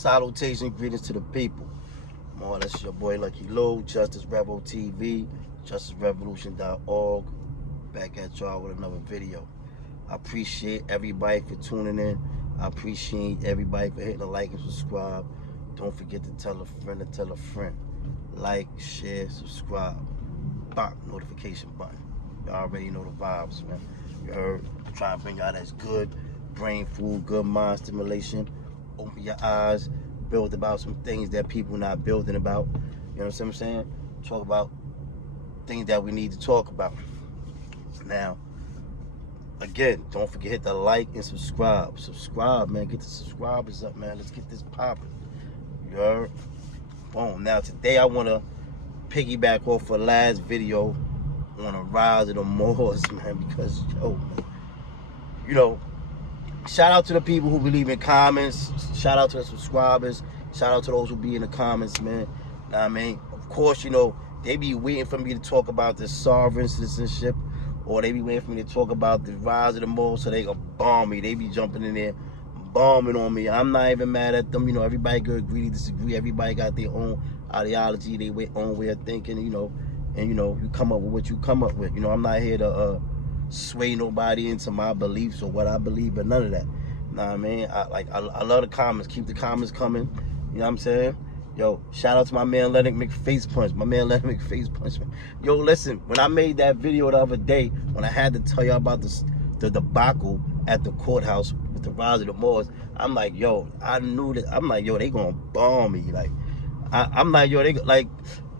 Salutation, greetings to the people. More or less your boy Lucky Low, Justice Rebel TV, justicerevolution.org. Back at y'all with another video. I appreciate everybody for tuning in. I appreciate everybody for hitting the like and subscribe. Don't forget to tell a friend to tell a friend. Like, share, subscribe. Bop, notification button. You already know the vibes, man. You heard? I'm trying to bring out that's good brain food, good mind stimulation. Open your eyes, build about some things that people not building about. You know what I'm saying? Talk about things that we need to talk about. Now, again, don't forget hit the like and subscribe. Subscribe, man. Get the subscribers up, man. Let's get this popping. You heard? Boom. Now today I want to piggyback off the last video on the rise of the Moors, man, because you know, shout out to the people who believe in comments. Shout out to the subscribers. Shout out to those who be in the comments, man. Know what I mean? Of course, you know, they be waiting for me to talk about the sovereign citizenship, or they be waiting for me to talk about the rise of the Moors so they can bomb me. They be jumping in there, bombing on me. I'm not even mad at them. You know, everybody could agree, disagree. Everybody got their own ideology, their own way of thinking, you know. And, you know, you come up with what you come up with. You know, I'm not here to sway nobody into my beliefs or what I believe or none of that. You know what I mean? I love the comments. Keep the comments coming. You know what I'm saying? Yo, shout out to my man Leonard McFacepunch. My man Leonard McFacepunch. Yo, listen, when I made that video the other day, when I had to tell y'all about the debacle at the courthouse with the rise of the Moors, I'm like, yo, I knew that. I'm like, yo, they gonna bomb me. Like, I'm like, yo, they like,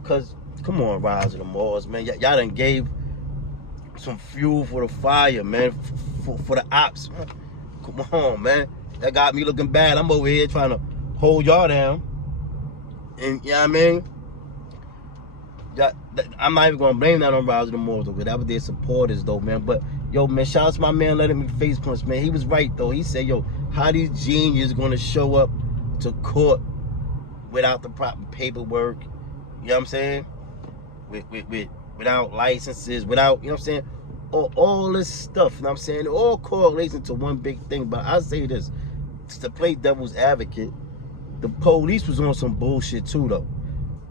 cause come on, rise of the Moors, man. Y'all done gave some fuel for the fire, man, for the ops, man. Come on, man. That got me looking bad. I'm over here trying to hold y'all down. And, you know what I mean? I'm not even going to blame that on Rise of the Moors, though, that was their supporters, though, man. But, yo, man, shout out to my man Leonard McFacepunch, man. He was right, though. He said, yo, how these geniuses going to show up to court without the proper paperwork, you know what I'm saying? Without licenses, without, you know what I'm saying? All this stuff, you know what I'm saying? It all correlates into one big thing. But I say this, to play devil's advocate, the police was on some bullshit too, though.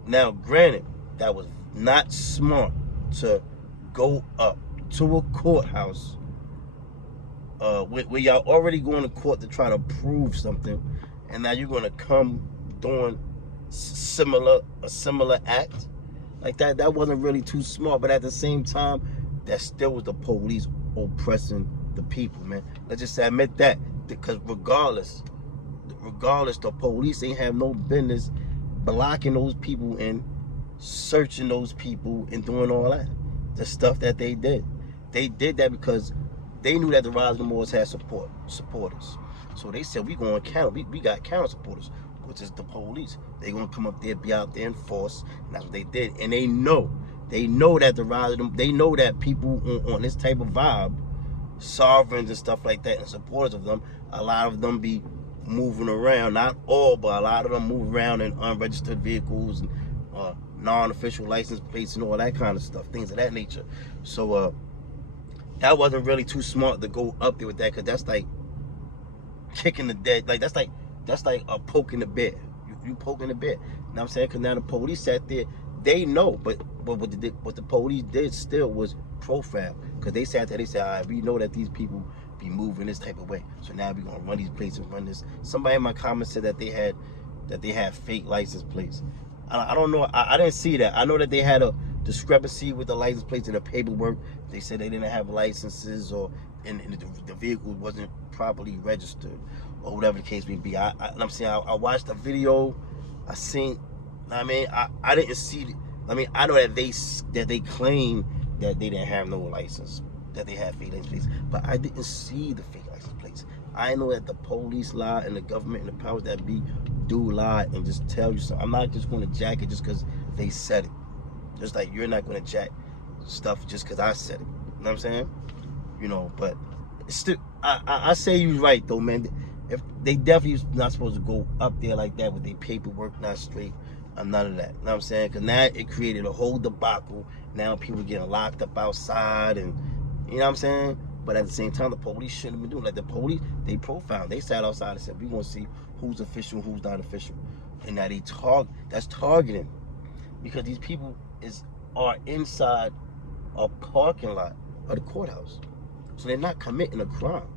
Now, granted, that was not smart to go up to a courthouse where y'all already going to court to try to prove something, and now you're going to come doing a similar act like that. That wasn't really too smart, but at the same time, that still was the police oppressing the people, man. Let's just admit that, because regardless, the police ain't have no business blocking those people and searching those people and doing all that. The stuff that they did. They did that because they knew that the Rise of the Moors had supporters. So they said, we going to counter. We got counter supporters, which is the police. They going to come up there, be out there in force. And that's what they did. And they know that the Rise of them, they know that people on this type of vibe, sovereigns and stuff like that, and supporters of them, a lot of them be moving around, not all, but a lot of them move around in unregistered vehicles and non-official license plates and all that kind of stuff, things of that nature. So that wasn't really too smart to go up there with that, because that's like kicking the dead, like that's like a poking the bear. You poking the bear. You know what I'm saying? Because now the police sat there, they know, but what the police did still was profile, because they sat there, they said, all right, we know that these people be moving this type of way, so now we're gonna run these plates and run this. Somebody in my comments said that they had fake license plates. I don't know. I didn't see that. I know that they had a discrepancy with the license plates and the paperwork. They said they didn't have licenses, or and the vehicle wasn't properly registered, or whatever the case may be. I'm saying I watched the video. I seen. I mean, I didn't see. I mean, I know that they claim that they didn't have no license, that they had fake license plates, but I didn't see the fake license plates. I know that the police lie and the government and the powers that be do lie and just tell you something. I'm not just going to jack it just because they said it. Just like you're not going to jack stuff just because I said it. You know what I'm saying? You know, but still, I say you're right, though, man. If they definitely not supposed to go up there like that with their paperwork not straight or none of that. You know what I'm saying? Because now it created a whole debacle. Now people getting locked up outside, and you know what I'm saying? But at the same time, the police shouldn't have been doing. Like the police, they profiled. They sat outside and said, "We want to see who's official, who's not official," and now that's targeting, because these people are inside a parking lot of the courthouse, so they're not committing a crime.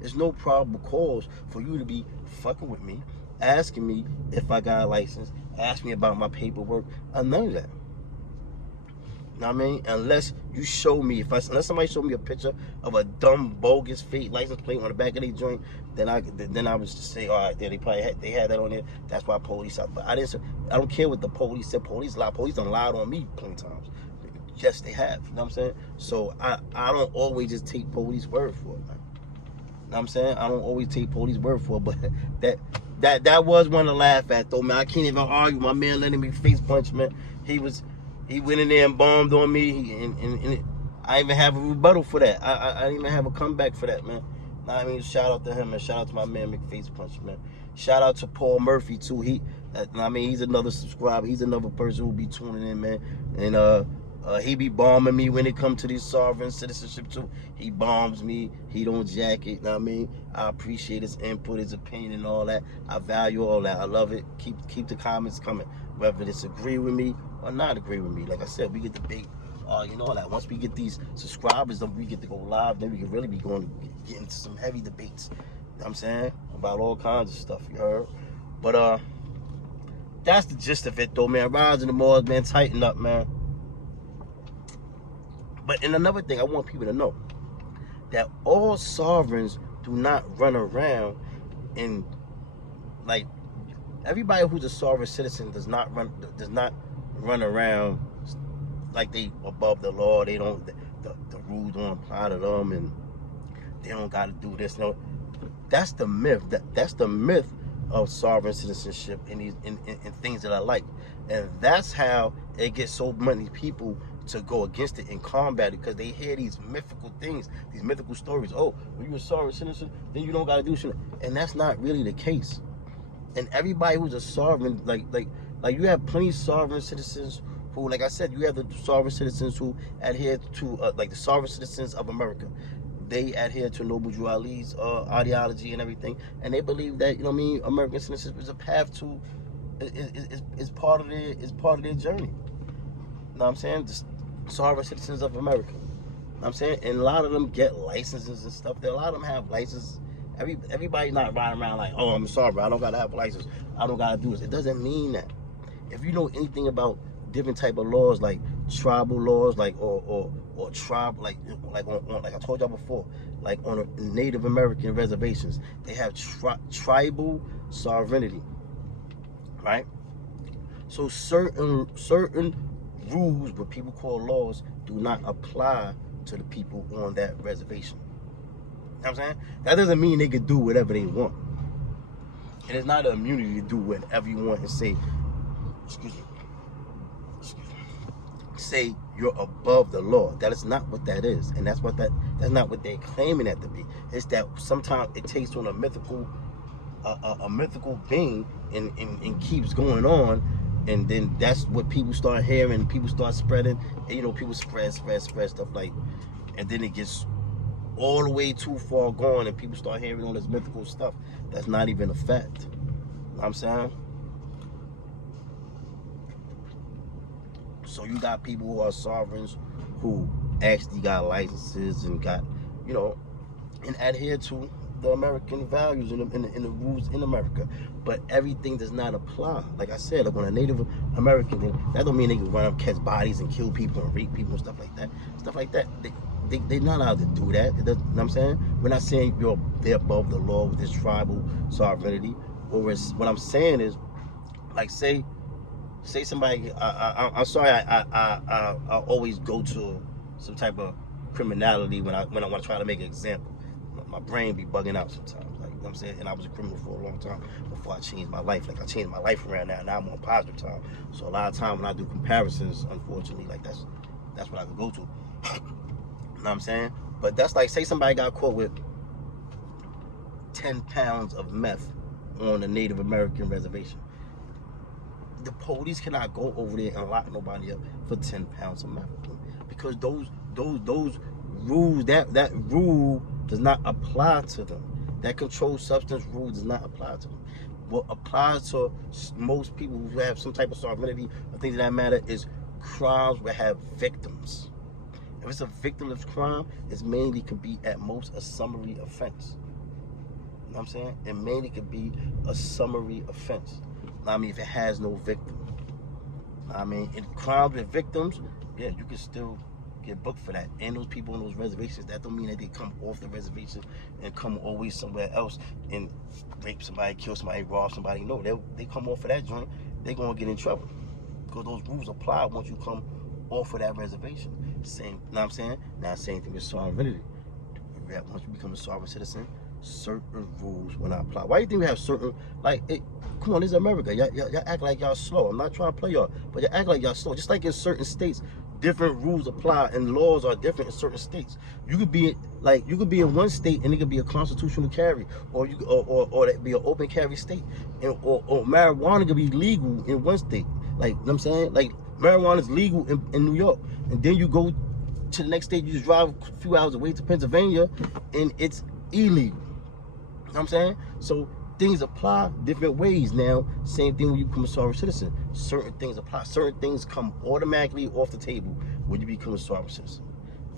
There's no probable cause for you to be fucking with me, asking me if I got a license, ask me about my paperwork, or none of that. You know what I mean? Unless you show me, unless somebody show me a picture of a dumb, bogus, fake license plate on the back of their joint, then I was just say, all right, they probably had that on there. That's why police. But I don't care what the police said. Police lied. Police done lied on me plenty of times. Yes, they have. You know what I'm saying? So I don't always just take police word for it, man. You know what I'm saying? I don't always take police word for it, but that was one to laugh at, though, man. I can't even argue. My man letting me face punch, man. He went in there and bombed on me, and I didn't even have a rebuttal for that. I didn't even have a comeback for that, man. I mean, shout out to him, and shout out to my man McFace Punch, man. Shout out to Paul Murphy too. He's another subscriber. He's another person who be tuning in, man. And he be bombing me when it comes to this sovereign citizenship too. He bombs me. He don't jack it. You know what I mean? I appreciate his input, his opinion, and all that. I value all that. I love it. Keep the comments coming, whether it's agree with me or not agree with me. Like I said, we get debate. You know that once we get these subscribers, then we get to go live. Then we can really be get into some heavy debates. You know what I'm saying? About all kinds of stuff. You heard? But that's the gist of it, though, man. Rise in the Moors, man. Tighten up, man. But and another thing, I want people to know that all sovereigns do not run around and like everybody who's a sovereign citizen does not run around like they above the law. They don't the rules don't apply to them, and they don't got to do this. No, that's the myth. That's the myth of sovereign citizenship and things that I like, and that's how it gets so many people to go against it and combat it, because they hear these mythical things, these mythical stories. Oh, when you're a sovereign citizen, then you don't got to do shit, and that's not really the case. And everybody who's a sovereign, like you have plenty of sovereign citizens who, like I said, you have the sovereign citizens who adhere to like the sovereign citizens of America. They adhere to Noble Drew Ali's ideology and everything, and they believe that, you know what I mean, American citizenship is a path to is part of their journey. You know what I'm saying? The sovereign citizens of America. You know what I'm saying? And a lot of them get licenses and stuff. A lot of them have licenses. Everybody's not riding around like, oh, I'm sorry, I don't gotta have a license. I don't gotta do this. It doesn't mean that. If you know anything about different type of laws, like tribal laws, like or tribe, like I told y'all before, like on Native American reservations, they have tribal sovereignty, right? So certain rules, what people call laws, do not apply to the people on that reservation. You know what I'm saying? That doesn't mean they can do whatever they want. And it's not an immunity to do whatever you want and say, say you're above the law. That is not what that is. And that's not what they're claiming that to be. It's that sometimes it takes on a mythical being and keeps going on, and then that's what people start hearing, people start spreading, and, you know, people spread stuff like, and then it gets all the way too far gone, and people start hearing all this mythical stuff that's not even a fact. You know what I'm saying? So you got people who are sovereigns who actually got licenses and got, you know, and adhere to the American values and the rules in America, but everything does not apply. Like I said, like on a Native American thing, that don't mean they can run up, catch bodies and kill people and rape people and stuff like that. Stuff like that. They're not allowed to do that. You know what I'm saying? We're not saying they're above the law with this tribal sovereignty. What I'm saying is, like, say somebody. I'm sorry. I always go to some type of criminality when I want to try to make an example. My brain be bugging out sometimes. Like, you know what I'm saying? And I was a criminal for a long time before I changed my life. Like, I changed my life around now. Now I'm on positive time. So a lot of time when I do comparisons, unfortunately, like that's what I could go to. You know what I'm saying? But that's like, say somebody got caught with 10 pounds of meth on a Native American reservation. The police cannot go over there and lock nobody up for 10 pounds of meth, because those rules, that rule does not apply to them. That controlled substance rule does not apply to them. What applies to most people who have some type of sovereignty or things of that matter is crimes will have victims. If it's a victimless crime, it mainly could be at most a summary offense. You know what I'm saying? It mainly could be a summary offense. I mean, if it has no victim. I mean, in crimes with victims, yeah, you can still get booked for that. And those people on those reservations, that don't mean that they come off the reservation and come always somewhere else and rape somebody, kill somebody, rob somebody. No, they come off of that joint, they're going to get in trouble. Because those rules apply once you come off of that reservation. Same, you know what I'm saying? Now, same thing with sovereignty. Once you become a sovereign citizen, certain rules will not apply. Why do you think we have certain, like, come on, this is America. Y'all act like y'all slow. I'm not trying to play y'all, but y'all act like y'all slow. Just like in certain states, different rules apply and laws are different in certain states. You could be in one state and it could be a constitutional carry, or that be an open carry state, and or marijuana could be legal in one state. Like, you know what I'm saying? Like, marijuana is legal in New York, and then you go to the next state, you just drive a few hours away to Pennsylvania, and it's illegal. You know what I'm saying? So things apply different ways now. Same thing when you become a sovereign citizen. Certain things apply. Certain things come automatically off the table when you become a sovereign citizen.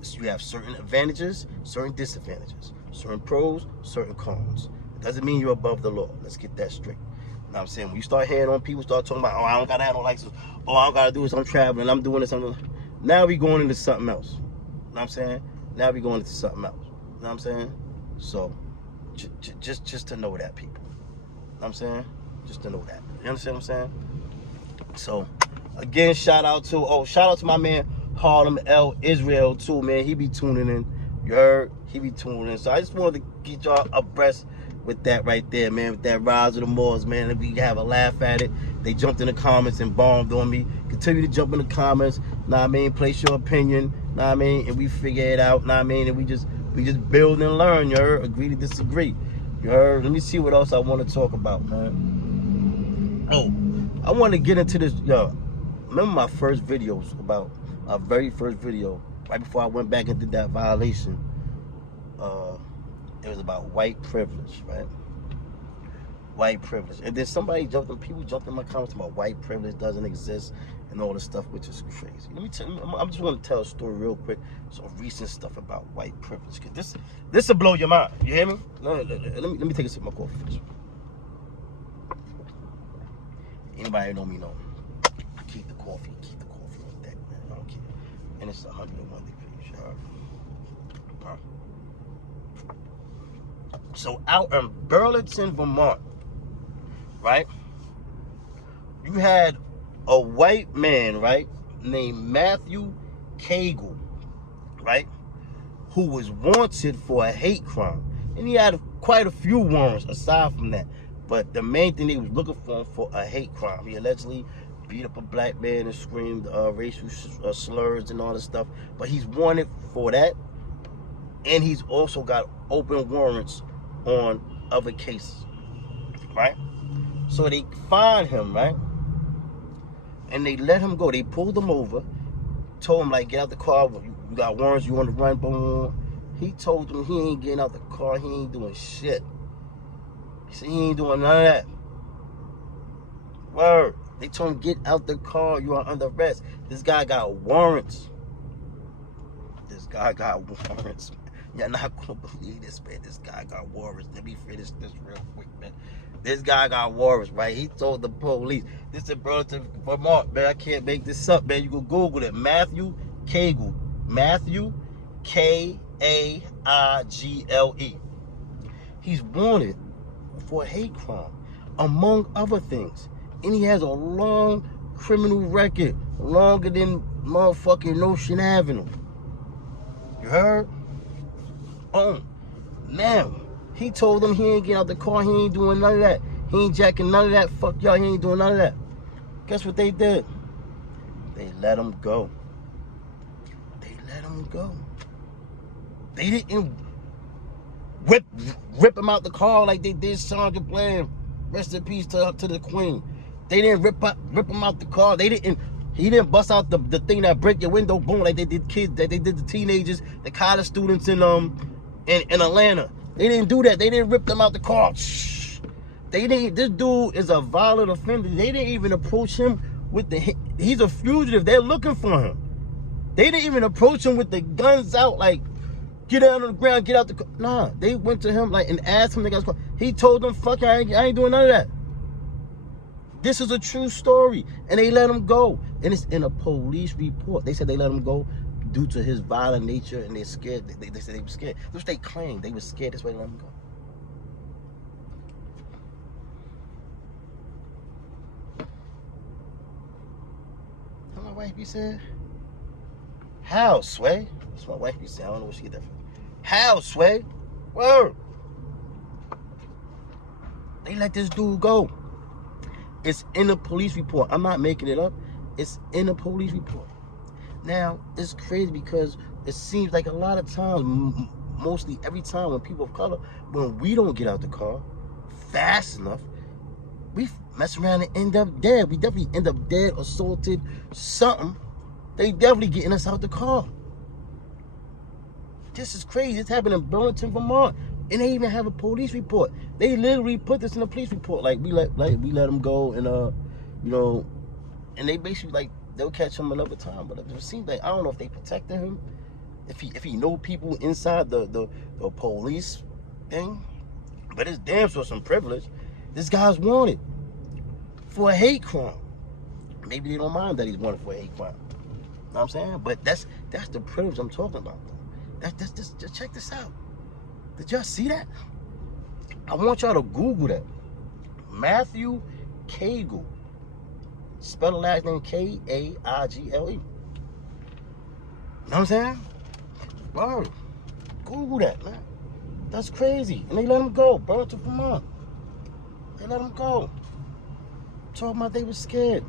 So you have certain advantages, certain disadvantages, certain pros, certain cons. It doesn't mean you're above the law. Let's get that straight. You know what I'm saying? When you start hearing on people start talking about, oh, I don't gotta have no license, oh, I don't gotta do this, I'm traveling, I'm doing this, now we going into something else. You know what I'm saying? Now we going into something else. You know what I'm saying? So just to know that, people. You know what I'm saying? Just to know that. You understand what I'm saying? So again, shout out to my man Harlem L Israel too, man. He be tuning in. You heard? He be tuning in. So I just wanted to get y'all abreast with that right there, man. With that Rise of the Moors, man. And we have a laugh at it. They jumped in the comments and bombed on me. Continue to jump in the comments. Know what I mean? Place your opinion. Know what I mean? And we figure it out. Know what I mean? And we just build and learn. You heard? Agree to disagree. You heard? Let me see what else I want to talk about, man. Oh, I want to get into this. Yo, remember my first videos about my very first video, right before I went back and did that violation. It was about white privilege, right? White privilege. And then people jumped in my comments about white privilege doesn't exist and all this stuff, which is crazy. Let me tell you, I just want to tell a story real quick, some recent stuff about white privilege, because this will blow your mind. You hear me? Let me take a sip of my coffee first. Anybody know me know. Keep the coffee like that, man. I don't care. And it's 101 degrees, y'all. So out in Burlington, Vermont, right? You had a white man, right, named Matthew Cagle, right, who was wanted for a hate crime. And he had quite a few warrants aside from that. But the main thing they was looking for a hate crime. He allegedly beat up a black man and screamed racial slurs and all this stuff. But he's wanted for that. And he's also got open warrants on other cases, right? So they find him, right? And they let him go. They pulled him over, told him, like, get out the car. You got warrants, you want to run, boom. He told them he ain't getting out the car. He ain't doing shit. He said he ain't doing none of that. Word. They told him, get out the car. You are under arrest. This guy got warrants. You're not gonna believe this, man. This guy got warrants. Let me finish this real quick, man. This guy got warrants, right? He told the police, this is Burlington, Vermont, man. I can't make this up, man. You can Google it. Matthew Cagle. Matthew Kaigle. He's wanted for a hate crime, among other things. And he has a long criminal record, longer than motherfucking Ocean Avenue. You heard? Oh, now, he told them he ain't getting out the car, he ain't doing none of that. He ain't jacking none of that. Fuck y'all, he ain't doing none of that. Guess what they did? They let him go. They didn't rip him out the car like they did Sandra Bland. Rest in peace to the queen. They didn't rip him out the car. They didn't He didn't bust out the thing that break your window, boom, like they did kids, that they did the teenagers, the college students in Atlanta. They didn't do that. They didn't rip them out the car. Shh. They didn't. This dude is a violent offender. They didn't even approach him with the. He's a fugitive. They're looking for him. They didn't even approach him with the guns out, like, get down on the ground, get out the car. Nah, they went to him like and asked him to get his car. He told them, fuck it, I ain't doing none of that. This is a true story. And they let him go. And it's in a police report. They said they let him go due to his violent nature, and they're scared. They said they were scared. Which they claimed. They were scared. That's why they let him go. How my wife be saying? How, Sway? That's my wife be saying. I don't know where she get that from. How, Sway? Word. They let this dude go. It's in a police report. I'm not making it up. It's in a police report. Now, it's crazy because it seems like a lot of times, mostly every time when people of color, when we don't get out the car fast enough, we mess around and end up dead. We definitely end up dead, assaulted, something. They definitely getting us out the car. This is crazy. This happened in Burlington, Vermont. And they even have a police report. They literally put this in a police report. Like we let them go, and you know, and they basically like they'll catch him another time. But it seems like I don't know if they protected him, if he know people inside the police thing. But it's damn sure some privilege. This guy's wanted for a hate crime. Maybe they don't mind that he's wanted for a hate crime. You know what I'm saying? But that's the privilege I'm talking about. That's just check this out. Did y'all see that? I want y'all to Google that. Matthew Cagle. Spell the last name Kaigle. You know what I'm saying? Bro, Google that, man. That's crazy. And they let him go. Burlington, Vermont. They let him go. Talking about they were scared.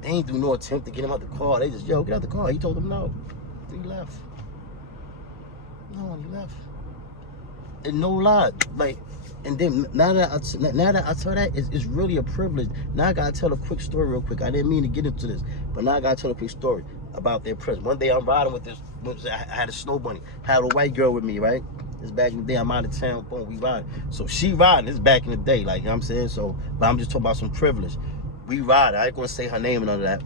They ain't do no attempt to get him out the car. They just, yo, get out the car. He told them no. He left. No, he left. And no lie, like, and then now that I tell that, it's really a privilege. Now I gotta tell a quick story real quick. I didn't mean to get into this, but now I gotta tell a quick story about their prison. One day I'm riding with this. I had a snow bunny. I had a white girl with me, right? This back in the day. I'm out of town. Boom, we riding. So she riding. This back in the day, like, you know what I'm saying. So, but I'm just talking about some privilege. We ride. I ain't gonna say her name and none of that.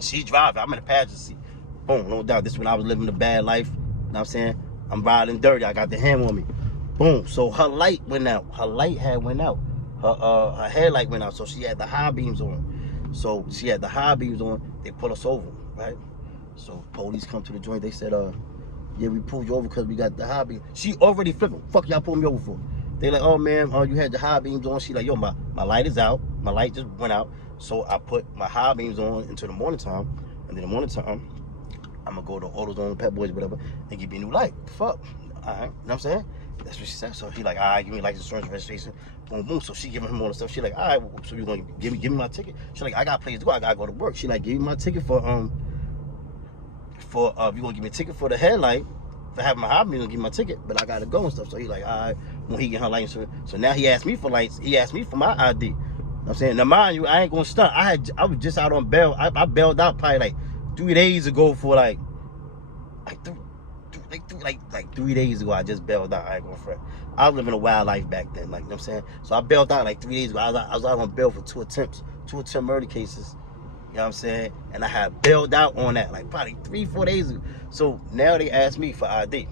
She's driving. I'm in the passenger seat. Boom, no doubt. This is when I was living a bad life. You know what I'm saying? I'm riding dirty. I got the ham on me. Boom. So her light went out. Her light had went out. Her headlight went out. So she had the high beams on. So she had the high beams on. They pull us over, right? So police come to the joint. They said, yeah, we pulled you over because we got the high beams. She already flipping. Fuck y'all pulling me over for? They like, oh man, you had the high beams on. She like, yo, my light is out. My light just went out. So I put my high beams on into the morning time. And then the morning time, I'm gonna go to AutoZone, Pep Boys, whatever, and give me a new light. Fuck. All right. You know what I'm saying? That's what she said. So he like, all right, give me license, insurance, registration, boom, boom. So she giving him all the stuff. She like, all right, so you gonna give me my ticket? She like, I got places to go. I gotta go to work. She like, give me my ticket for you gonna give me a ticket for the headlight for having my hobby, you gonna give me my ticket, but I gotta go and stuff. So he like, all right, when he get her license. So now he asked me for lights. He asked me for my ID. You know what I'm saying? Now mind you, I ain't gonna stunt. I was just out on bail. I bailed out probably like 3 days ago for like 3 days ago. I just bailed out. I ain't gonna fret. I was living a wild life back then, like, you know what I'm saying? So I bailed out like 3 days ago. I was out on bail for two attempt murder cases. You know what I'm saying? And I had bailed out on that like probably 3-4 days ago. So now they asked me for ID.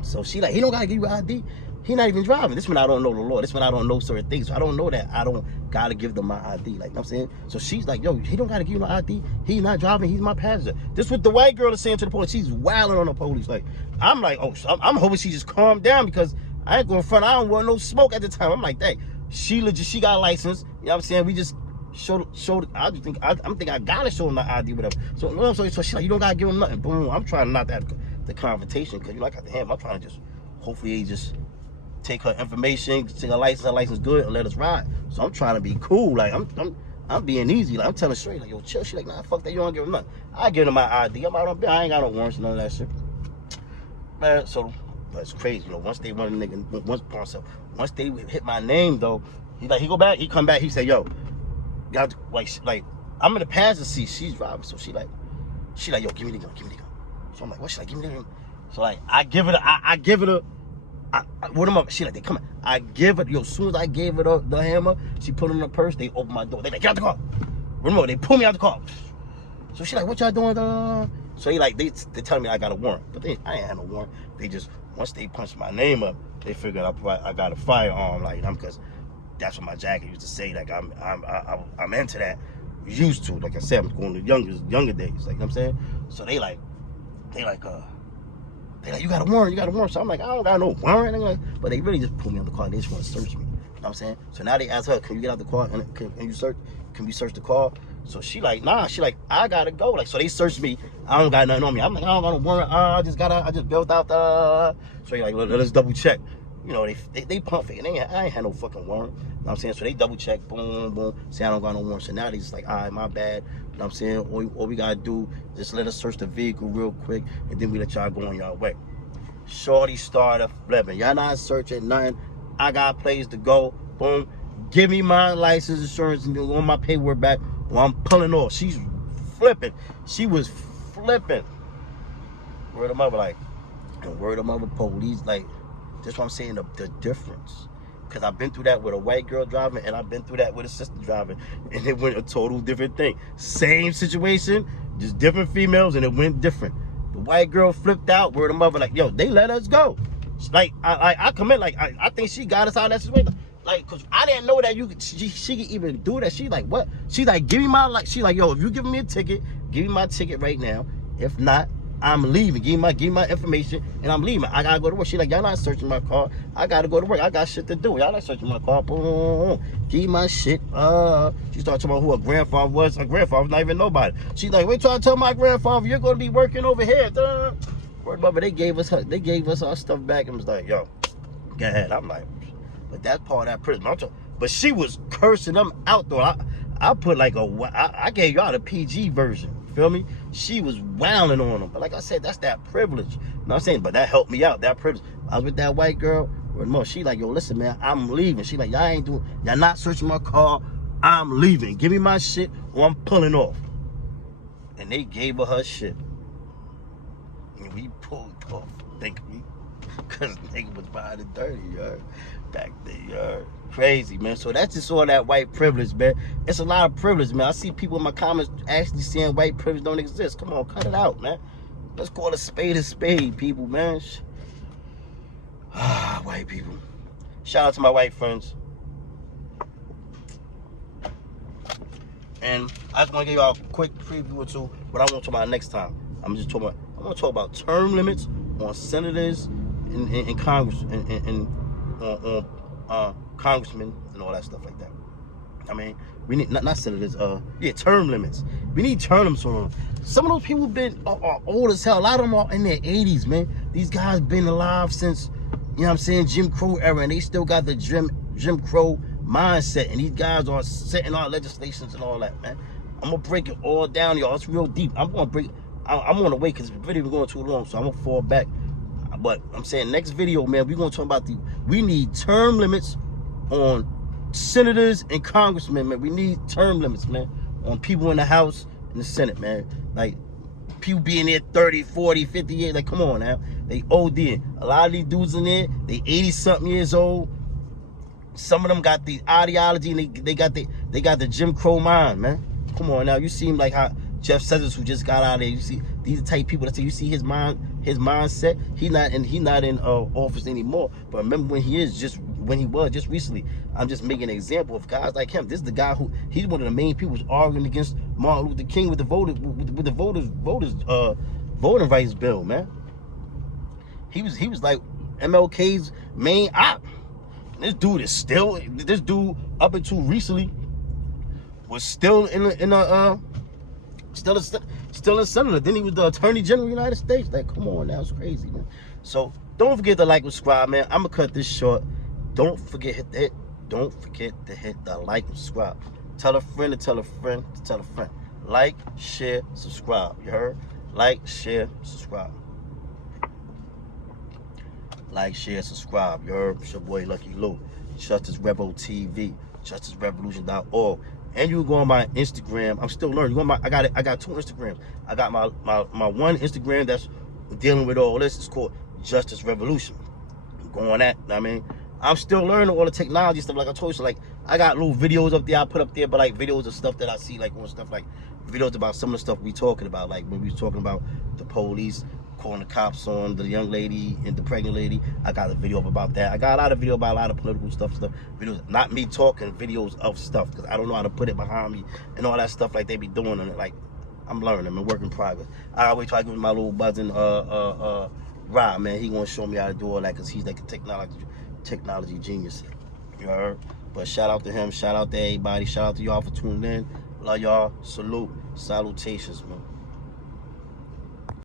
So she like, he don't gotta give you ID. He not even driving. This one I don't know the law. This one I don't know certain things. So I don't know that. I don't gotta give them my ID. Like, you know what I'm saying? So she's like, yo, he don't gotta give you my ID. He's not driving. He's my passenger. This what the white girl is saying to the police. She's wilding on the police. Like, I'm like, oh, I'm hoping she just calmed down because I ain't going front. I don't want no smoke at the time. I'm like, dang, she legit, she got a license. You know what I'm saying? We just showed. I just think I gotta show him my ID, whatever. So no, so she's like, you don't gotta give him nothing. Boom. I'm trying not to have the confrontation because you know I got the ham. I'm trying to just hopefully just take her information, take her license good, and let us ride. So I'm trying to be cool. Like I'm being easy. Like I'm telling straight, like, yo, chill. She like, nah, fuck that. You don't give him nothing. I give him my ID. I'm out on bail. I ain't got no warrants, none of that shit. Man, so it's crazy, you know. Once they run a nigga, once they hit my name though, he go back, he come back, he say, yo, got like I'm in the passenger seat. She's driving, so she like, yo, give me the gun, give me the gun. So I'm like, what? She like, give me the gun. So like, I give it a. What am I? She like, they coming. I give it, yo, as soon as I gave her the hammer, she put it in her purse, they open my door. They like, get out the car. Remember, they pull me out the car. So she like, what y'all doing? So they tell me I got a warrant. But I ain't had no warrant. They just, once they punched my name up, they figured I got a firearm, like, because that's what my jacket used to say. Like, I'm into that. Used to, like I said, I'm going to younger days. Like, you know what I'm saying? So they like, you got a warrant, you got a warrant. So I'm like, I don't got no warrant. Like, but they really just pulled me out the car. They just want to search me. You know what I'm saying? So now they ask her, can you get out the car and can we search the car? So she like, nah, she like, I gotta go. Like, so they searched me. I don't got nothing on me. I'm like, I don't got no warrant. I just built out the. So they like, let's double check. You know, they pump fake. I ain't had no fucking warrant. You know what I'm saying? So they double check, boom, boom. Say I don't got no warrant. So now they just like, all right, my bad. You know what I'm saying? All we gotta do, just let us search the vehicle real quick, and then we let y'all go on y'all way. Shorty started flipping. Y'all not searching nothing. I got a place to go. Boom. Give me my license, insurance, and on my paperwork back, or I'm pulling off. She's flipping. She was flipping. Word of mother, like, and word of mother police, like, that's what I'm saying, the difference. Because I've been through that with a white girl driving, and I've been through that with a sister driving, and it went a total different thing. Same situation, just different females, and it went different. The white girl flipped out, word of mother, like, yo, they let us go. Like, I commit, like, I think she got us out of that situation. Like, cause I didn't know that she could even do that. She like, what? She like, give me my, like, she like, yo, if you give me a ticket, give me my ticket right now. If not, I'm leaving. Give me my information, and I'm leaving. I gotta go to work. She like, y'all not searching my car. I gotta go to work. I got shit to do. Y'all not searching my car. Boom. Give me my shit. She started talking about who her grandfather was. Her grandfather was not even nobody. She like, wait till I tell my grandfather you're gonna be working over here. Word, but they gave us our stuff back and was like, yo, go ahead. I'm like, but that's part of that prison. But she was cursing them out though. I put like I gave y'all the PG version. Feel me? She was wailing on them. But like I said, that's that privilege. You know what I'm saying? But that helped me out. That privilege. I was with that white girl. She like, yo, listen, man, I'm leaving. She like, y'all not searching my car. I'm leaving. Give me my shit or I'm pulling off. And they gave her shit. And we pulled off. Because nigga was buying it dirty, yo. Back there, yo. Crazy, man. So that's just all that white privilege, man. It's a lot of privilege, man. I see people in my comments actually saying white privilege don't exist. Come on, cut it out, man. Let's call a spade, people, man. White people. Shout out to my white friends. And I just want to give y'all a quick preview or two what I want to talk about next time. I want to talk about term limits on senators and Congress and congressmen and all that stuff like that. I mean, we need not senators. Term limits. We need term limits on them. Some of those people are old as hell. A lot of them are in their 80s, man. These guys been alive since, you know what I'm saying, Jim Crow era, and they still got the Jim Crow mindset. And these guys are setting our legislations and all that, man. I'm gonna break it all down, y'all. It's real deep. I'm gonna wait because the video been going too long, so I'm gonna fall back. But I'm saying next video, man, we're gonna talk about we need term limits on senators and congressmen, man. We need term limits, man, on people in the House and the Senate, man. Like, people being there 30, 40, 50 years. Like, come on now. They ODing. A lot of these dudes in there, they 80-something years old. Some of them got the ideology and they got the Jim Crow mind, man. Come on now. You seem like how Jeff Sessions, who just got out of there, you see these are the type of people that say, you see his mindset. He not in office anymore. But remember when he was just recently. I'm just making an example of guys like him. This is the guy he's one of the main people who's arguing against Martin Luther King with the voters voting rights bill, man. He was like MLK's main op. This dude up until recently was still still a senator. Then he was the Attorney General of the United States. Like, come on now, it's crazy, man. So don't forget to like and subscribe, man. I'm gonna cut this short. Don't forget to hit the like and subscribe. Tell a friend to tell a friend to tell a friend. Like, share, subscribe. You heard? Like, share, subscribe. Like, share, subscribe. You heard? It's your boy Lucky Lou. Justice Rebel TV. JusticeRevolution.org. And you go on my Instagram. I'm still learning. I got 2 Instagrams. I got my one Instagram that's dealing with all this. It's called Justice Revolution. Go on that. I mean, I'm still learning all the technology stuff. Like I told you, so like I got little videos up there I put up there, but like videos of stuff that I see, like on stuff like videos about some of the stuff we talking about, like when we was talking about the police calling the cops on the young lady and the pregnant lady. I got a video up about that. I got a lot of video about a lot of political stuff, videos, not me talking, videos of stuff, because I don't know how to put it behind me and all that stuff like they be doing. And like I'm learning, I'm a work in progress. I always try to give my little buzzing Rob, man. He gonna show me how to do all that, because he's like a technology genius. You heard? But shout out to him, shout out to everybody, shout out to y'all for tuning in. Love y'all. Salute. Salutations, man.